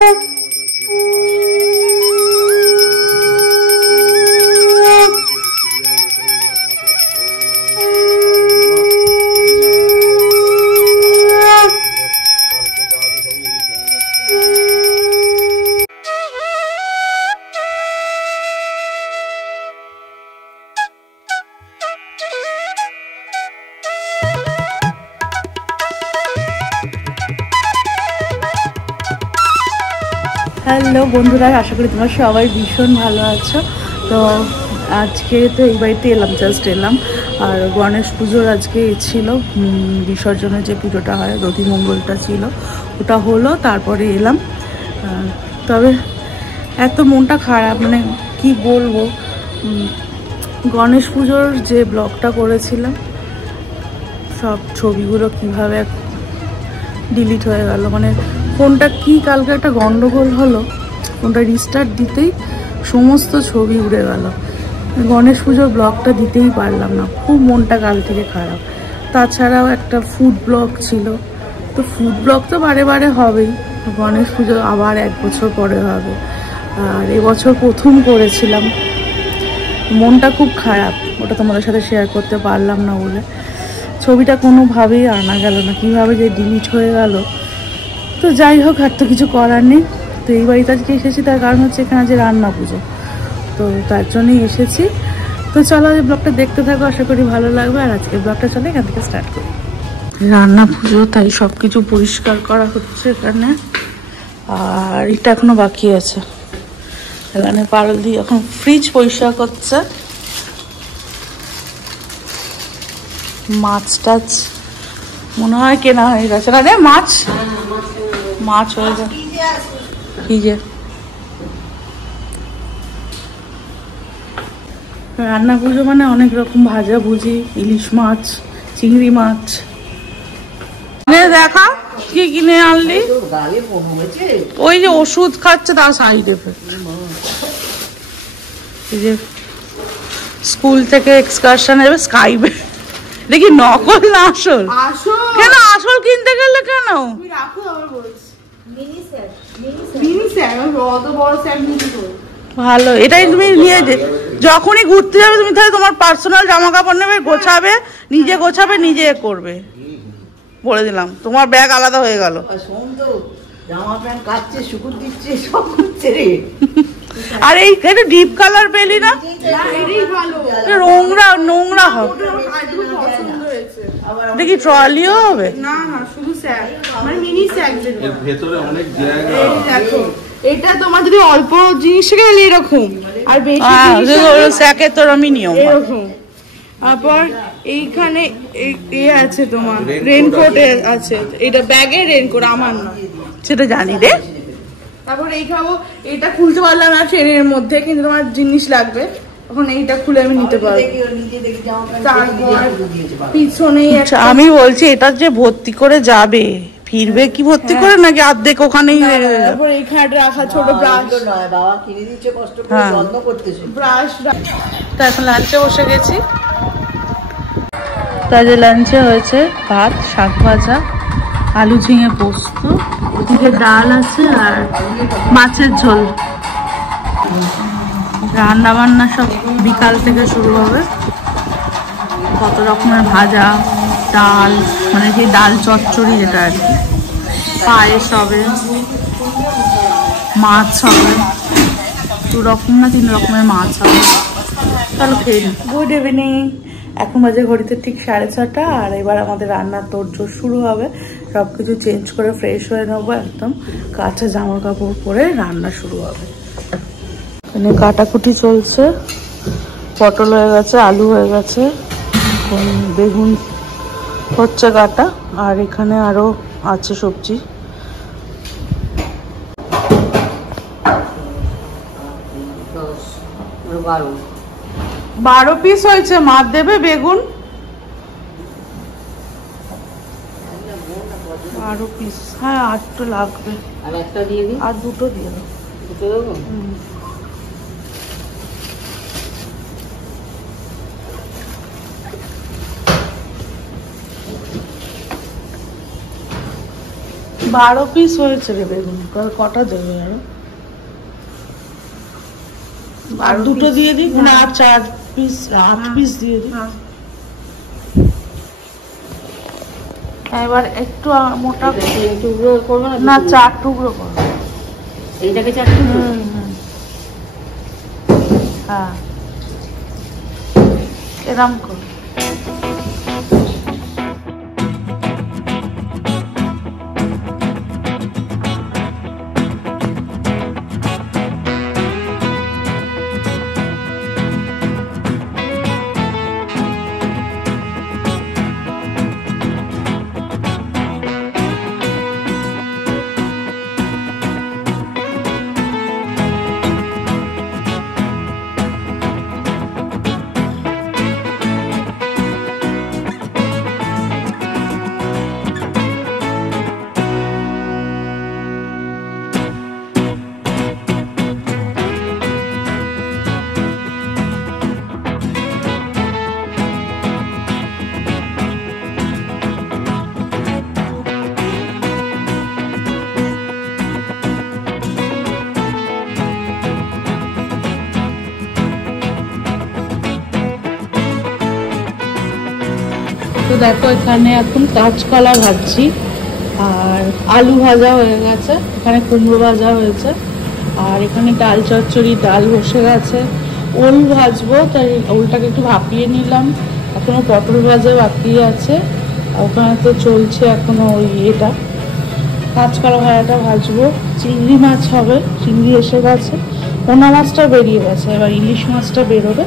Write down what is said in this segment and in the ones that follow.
Hello বন্ধুরা, আশা করি তোমরা সবাই ভীষণ ভালো আছো। তো আজকে তো এই বাড়িতে এলাম, জাস্ট এলাম। আর গণেশ পুজোর আজকে ছিল বিসর্জনের যে পুজোটা হয়, দধিমঙ্গলটা ছিল, ওটা হলো, তারপরে এলাম। তবে এত মনটা খারাপ, মানে কি বলবো, গণেশ পুজোর যে ব্লগটা করেছিলাম সব ছবিগুলো কিভাবে ডিলিট হয়ে গেল। মানে ফোনটা কি কালকে একটা গন্ডগোল হলো, ফোনটা রিস্টার্ট দিতেই সমস্ত ছবি উড়ে গেল। গণেশ পুজোর ব্লগটা দিতেই পারলাম না, খুব মনটা কাল থেকে খারাপ। তাছাড়াও একটা ফুড ব্লগ ছিল, তো ফুড ব্লগ তো বারে বারে হবেই, গণেশ পুজো আবার 1 বছর পরে হবে। আর এবছর প্রথম করেছিলাম, মনটা খুব খারাপ, ওটা তোমাদের সাথে শেয়ার করতে পারলাম না বলে। ছবিটা কোনোভাবেই আনা গেল না, কীভাবে যে ডিলিট হয়ে গেল। তো যাই হোক, আর তো কিছু করার নেই। তো এই বাড়িতে আজকে এসেছি, তার কারণ হচ্ছে এখানে যে রান্না পুজো, তো তার জন্যই এসেছি। তো চলো এই ব্লগটা দেখতে থাকো, আশা করি ভালো লাগবে। আর আজকে ব্লগটা চলে এখান থেকে স্টার্ট করি। রান্না পুজো, তাই সব কিছু পরিষ্কার করা হচ্ছে এখানে। আর এটা এখনো বাকি আছে, এখানে পারল দিয়ে এখন ফ্রিজ পরিষ্কার করছে। মাছ টাছ মনে হয় কেনা হয়ে গেছে না রে, মাছ মাছ হয়ে যায় কি যে। রান্না পুজো মানে অনেক রকম ভাজা ভুজি, ইলিশ মাছ, চিংড়ি মাছ। দেখা কি কিনে আনলি? ওই যে ওষুধ খাচ্ছে তার সাইড এফেক্ট। এই যে স্কুল থেকে এক্সকারশন যাবে স্কাইবে, দেখি নকল না আসল? কেন আসল কিনতে গেলে কেন? ভালো, এটাই তুমি নিয়ে যখনই ঘুরতে যাবে তুমি তাহলে তোমার পার্সোনাল জামা কাপড় নেবে, গোছাবে, গোছাবে, নিজে করবে, বলে দিলাম। তোমার ব্যাগ আলাদা হয়ে গেল। আর এই একটু ডিপ কালার পেলি না, নোংরা নোংরা হবে। দেখি ট্রলিও হবে না, শুধু স্যাক, মানে মিনি স্যাক। এর ভিতরে অনেক জায়গা। এটা তোমার যদি অল্প জিনিস গেলে এরকম, আর বেশি স্যাকে তো আমি নিয়ম এরকম। তারপর এইখানে এই আছে তোমার রেইনকোট আছে, এটা ব্যাগে রেইনকোট, আমার না, সেটা জানি রে। তারপর এই খাবো, এটা খুলতে পারলাম না ট্রেনের মধ্যে, কিন্তু তোমার জিনিস লাগবে, এখন এইটা খুলে আমি নিতে পারবো। পিছনে আমি বলছি এটা যে ভর্তি করে যাবে, ফিরবে কি ভর্তি করে, নাকি অর্ধেক ওখানেই? তারপর এইখানে রাখা ছোট ব্রাশ, বাবা কিনে দিচ্ছে কষ্ট করে, বন্ধ করতেছে ব্রাশ। তো এখন লাঞ্চে বসে গেছি। তাহলে লাঞ্চে হয়েছে ভাত, শাক ভাজা, আলু ঝিঙে পোস্ত, ওদিকে ডাল আছে, আর মাছের ঝোল। রান্না বান্না সব বিকাল থেকে শুরু হবে, কত রকমের ভাজা, ডাল, মানে সেই ডাল চচ্চড়ি যেটা আর কি, পায়েস হবে, মাছ হবে, 2 রকম না 3 রকমের মাছ হবে। চলো খেয়ে নিই। গুড ইভিনিং, এখন বাজে ঘড়িতে ঠিক 6:30, আর এবার আমাদের রান্নার তোড়জোড় শুরু হবে। সব কিছু চেঞ্জ করে ফ্রেশ হয়ে নেবো, একদম কাঁচা জামা কাপড় পরে রান্না শুরু হবে। এখানে কাটাকুটি চলছে, পটল হয়ে গেছে, আলু হয়ে গেছে, বেগুন হচ্ছে কাটা, আর এখানে আরো আছে সবজি। বারো পিস হয়েছে, মার দেবে বেগুন 12 পিস। হ্যাঁ, 8 তো লাগবে, আর একটা দিয়ে দিই, আর 2টো দিয়ে দাও। 2টো দেবো? 12 পিস হয়েছে রে বেগুন, কটা দেবে আরো? আর দুটো দিয়ে দিই, না 4 পিস 8 পিস দিয়ে দিই। এবার একটু মোটা টুকরো করবো না, 4 টুকরো করবো। এইটাকে 4 টুকরো? হ্যাঁ এরম করো। তো দেখো এখানে এখন কাঁচকলা ভাজছি, আর আলু ভাজা হয়ে গেছে, এখানে কুমড়ো ভাজা হয়েছে, আর এখানে ডাল চচ্চড়ি, ডাল বসে গেছে। ওল ভাজবো, তাই ওলটাকে একটু ভাপিয়ে নিলাম। এখনো পটল ভাজা বাকি আছে, ওখানে তো চলছে এখনো ওই এটা কাঁচকলা ভাজাটা ভাজবো। চিংড়ি মাছ হবে, চিংড়ি এসে গেছে, পোনা মাছটা বেরিয়ে গেছে, এবার ইলিশ মাছটা বেরোবে।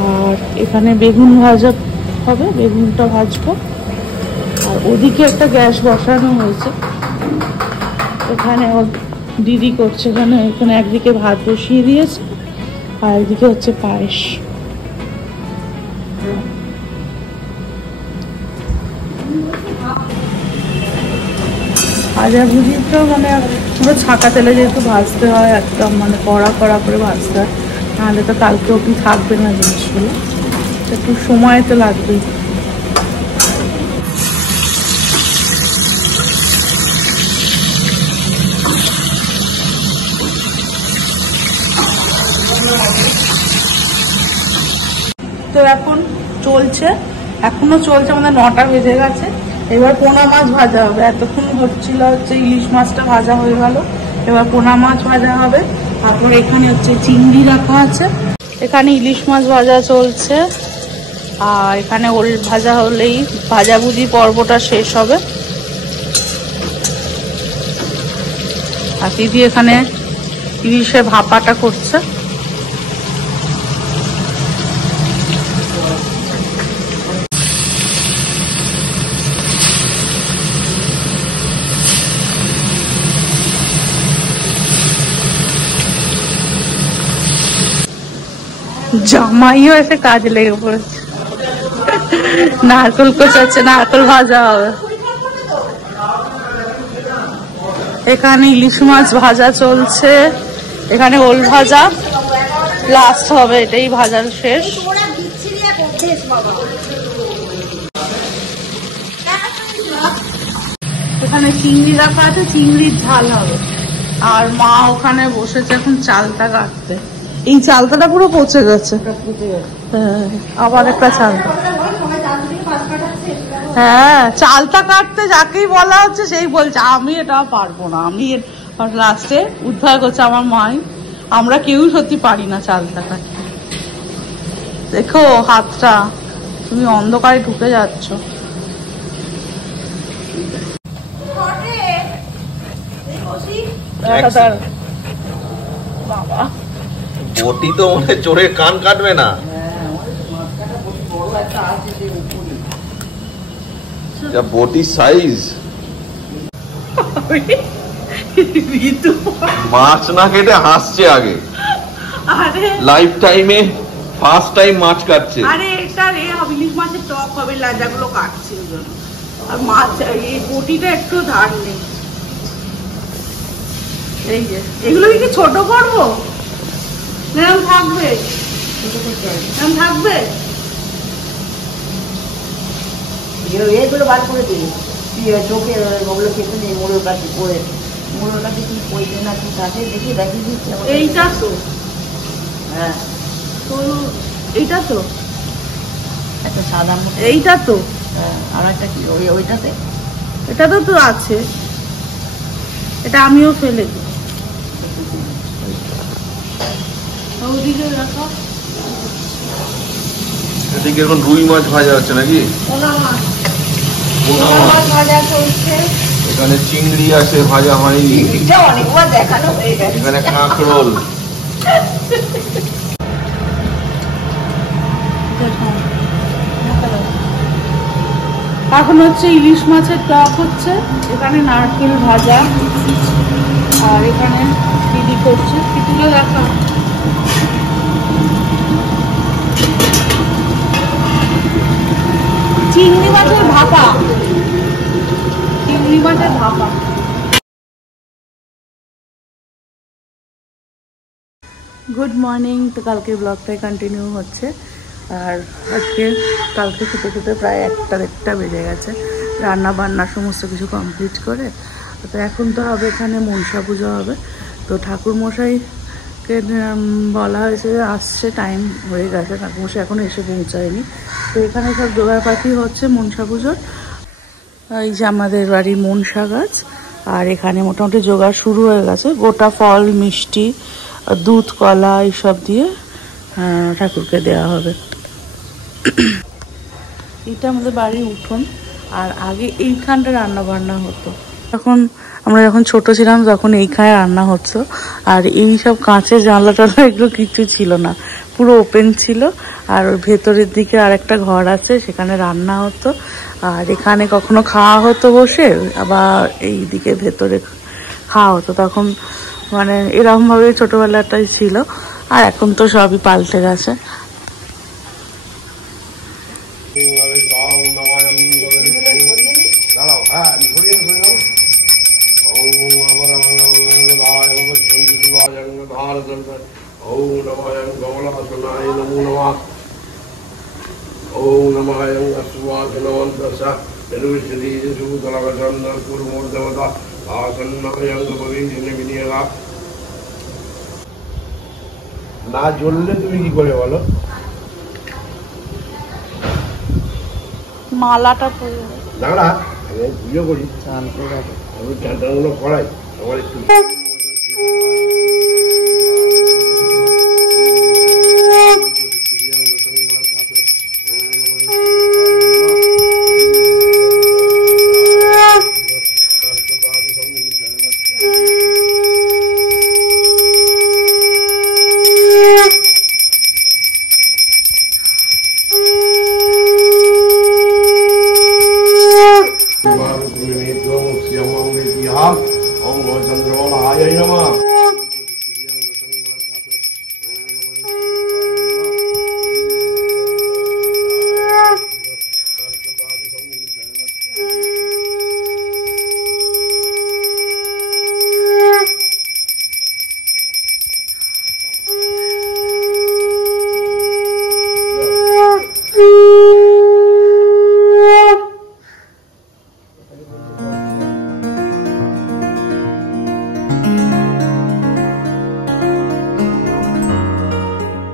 আর এখানে বেগুন ভাজা হবে, বেগুনটা ভাজবো। আর ওদিকে একটা গ্যাস বসানো হয়েছে, এখানে দিদি করছে, এখানে একদিকে ভাত বসিয়ে দিয়েছে, আর একদিকে হচ্ছে পায়েস। ভাজা ভুজিটা মানে পুরো ছাকা তেলে যেহেতু ভাজতে হয়, একদম মানে কড়া কড়া করে ভাজতে হয়, নাহলে তো কালকে অবধি থাকবে না জিনিসগুলো, একটু সময় তো লাগবেই। তো এখন চলছে, এখনো চলছে, আমাদের 9টা বেজে গেছে। এবার পোনা মাছ ভাজা হবে, এতক্ষণ হচ্ছিল হচ্ছে ইলিশ মাছটা ভাজা হয়ে গেল, এবার পোনা মাছ ভাজা হবে। তারপর এখানে হচ্ছে চিংড়ি রাখা আছে, এখানে ইলিশ মাছ ভাজা চলছে, আর এখানে ওল ভাজা হলেই ভাজাভুজি পর্বটা শেষ হবে। আর দিদি এখানে ইলিশের ভাপাটা করছে। জামাইও এসে কাজ লেগে পড়েছে, নারকেল কোচাচ্ছে, নারকেল ভাজা হবে। এখানে ইলিশ মাছ ভাজা চলছে, এখানে ওল ভাজা লাস্ট হবে, এটাই ভাজার শেষ। এখানে চিংড়ি রাখা আছে, চিংড়ির ঝাল হবে। আর মা ওখানে বসেছে এখন চালটা কাটতে। এই চালতাটা পুরো পচে গেছে, হ্যাঁ আবার একটা চালতা। হ্যাঁ চালতা কাটতে যাকেই বলা হচ্ছে সেই বলছে আমি এটা পারবো না, আমি লাস্টে উদ্ধার করছে আমার মাই। আমরা কেউ সত্যি পারি না চালতা কাটতে। দেখো হাতটা, তুমি অন্ধকারে ঢুকে যাচ্ছ। বাবা বটি তো মনে চোরের কান কাটবে না। যা বটি সাইজ, মাছ না কেটে হাসছে আগে। লাইফ টাইমে ফার্স্ট টাইম মাছ কাটছে। আরে এটা রে ইলিশ মাছের টক হবে, লাজাগুলো কাটছে ওই জন্য। আর মাছ এই বটিটা একটু ধার নেই। এই যে এগুলো কি ছোট করবো, এরকম থাকবে, এরকম থাকবে, এগুলো বার করে দিই। চোখে ওগুলো খেতে নেই, মোড়ের কাছে পড়ে, মোড়ের কাছে কি পড়বে না কি কাছে দেখি দেখিয়ে দিচ্ছে। এইটা তো, হ্যাঁ তো এইটা তো, একটা সাদা মতো, এইটা তো, হ্যাঁ আর একটা কি ওইটাতে, এটা তো তো আছে, এটা আমিও ফেলে দিই। ওদিকে রাখো। এদিকে এখন রুই মাছ ভাজা হচ্ছে নাকি? পোনা মাছ, পোনা পোনা মাছ। মাছ ভাজা চলছে। এখানে চিংড়ি আছে ভাজা হয়নি, এটা অনেকবার দেখানো হয়ে গেছে। এখানে কাঁকরোল। এখন হচ্ছে ইলিশ মাছের টক হচ্ছে, এখানে নারকেল ভাজা, আর এখানে দিদি করছে, পিঠুটা দেখা। চিংড়ি মাছের ভাপা, চিংড়ি মাছের ভাপা। Good morning. তো কালকে ব্লগটাই কন্টিনিউ হচ্ছে, আর আজকে কালকে খেতে খেতে প্রায় 1-1:30 বেজে গেছে। রান্না বান্না সমস্ত কিছু কমপ্লিট করে তো এখন তো হবে এখানে মনসা পুজো হবে। তো ঠাকুরমশাইকে বলা হয়েছে যে আসছে, টাইম হয়ে গেছে, ঠাকুরমশাই এখনও এসে পৌঁছায়নি। তো এখানে সব জোগাড়পাতি হচ্ছে মনসা পুজোর। এই যে আমাদের বাড়ির মনসা গাছ, আর এখানে মোটামুটি জোগাড় শুরু হয়ে গেছে। গোটা ফল, মিষ্টি, দুধ, কলা এইসব দিয়ে ঠাকুরকে দেওয়া হবে। এটা আমাদের বাড়ির উঠোন, আর আগে এইখানটা রান্না বান্না হতো। আমরা যখন ছোট ছিলাম তখন এইখানে রান্না হতো, আর এই সব কাঁচের জানলা টানলা এগুলো কিছু ছিল না, পুরো ওপেন ছিল। আর ওর ভেতরের দিকে আর একটা ঘর আছে, সেখানে রান্না হতো, আর এখানে কখনো খাওয়া হতো বসে, আবার এই দিকে ভেতরে খাওয়া হতো। তখন মানে এরকম ভাবে ছোটবেলাটাই ছিল, আর এখন তো সবই পাল্টে গেছে। না জ্বললে তুমি কি করে বলো? মালাটা দাঁড়া, আমি পুজো করি, আমি চানটানগুলো করাই, আমার একটু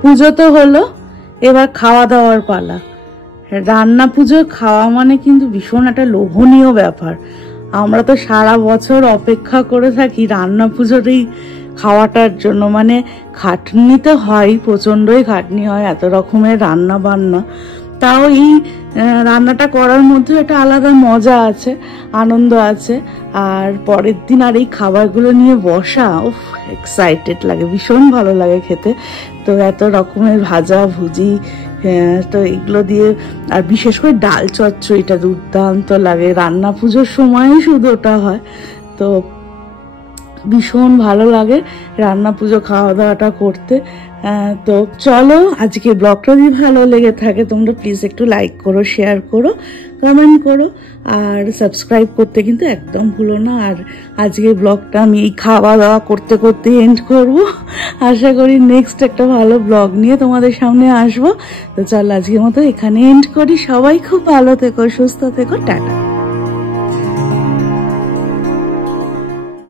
পুজো তো হলো, এবার খাওয়া দাওয়ার পালা। রান্না পুজো খাওয়া মানে কিন্তু ভীষণ একটা লোভনীয় ব্যাপার। আমরা তো সারা বছর অপেক্ষা করে থাকি রান্না পুজোর এই খাওয়াটার জন্য। মানে খাটনি তো হয়, প্রচণ্ডই খাটনি হয়, এত রকমের রান্না বান্না। তাও এই রান্নাটা করার মধ্যে একটা আলাদা মজা আছে, আনন্দ আছে। আর পরের দিন আর এই খাবারগুলো নিয়ে বসা, উফ, এক্সাইটেড লাগে, ভীষণ ভালো লাগে খেতে। তো এত রকমের ভাজা ভুজি, তো এগুলো দিয়ে, আর বিশেষ করে ডাল চচ্চড়িটা দুর্দান্ত লাগে। রান্না পুজোর সময়ই শুধু ওটা হয়, তো ভীষণ ভালো লাগে রান্না পুজো খাওয়া দাওয়াটা করতে। তো চলো, আজকে ব্লগটা যদি ভালো লেগে থাকে তোমরা প্লিজ একটু লাইক করো, শেয়ার করো, কমেন্ট করো, আর সাবস্ক্রাইব করতে কিন্তু একদম ভুলো না। আর আজকে ব্লগটা আমি এই খাওয়া দাওয়া করতে করতে এন্ড করবো। আশা করি নেক্সট একটা ভালো ব্লগ নিয়ে তোমাদের সামনে আসবো। তো চলো আজকের মতো এখানে এন্ড করি। সবাই খুব ভালো থেকো, সুস্থ থেকো, টাটা।